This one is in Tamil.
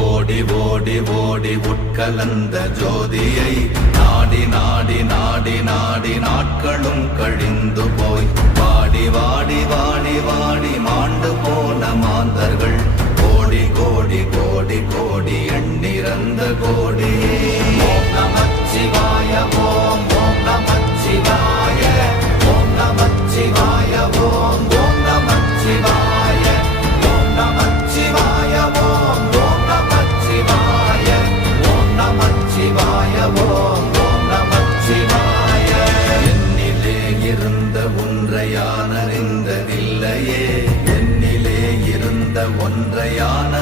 ஓடி ஓடி ஓடி உட்கலந்த ஜோதியை நாடி நாடி நாடி நாடி நாட்களும் கழிந்து போய் வாடி வாடி வாடி வாடி மாண்டு போன மாந்தர்கள் கோடி கோடி கோடி கோடி எண்ணிறந்த கோடி. ஓம் நமச்சிவாய ஓம் ஓம் நமச்சிவாய ஓம் நமச்சிவாய ஓம் ஓம் நமச்சிவாய ஓம் நமச்சிவாய ஓம் ஓம் நமச்சிவாய ஓம் நமச்சிவாய ஓம் ஓம் நமச்சிவாய. என்னிலே இருந்த ஒன்றை யான் அறிந்ததில்லையே, என்னிலே இருந்த ஒன்றை யான்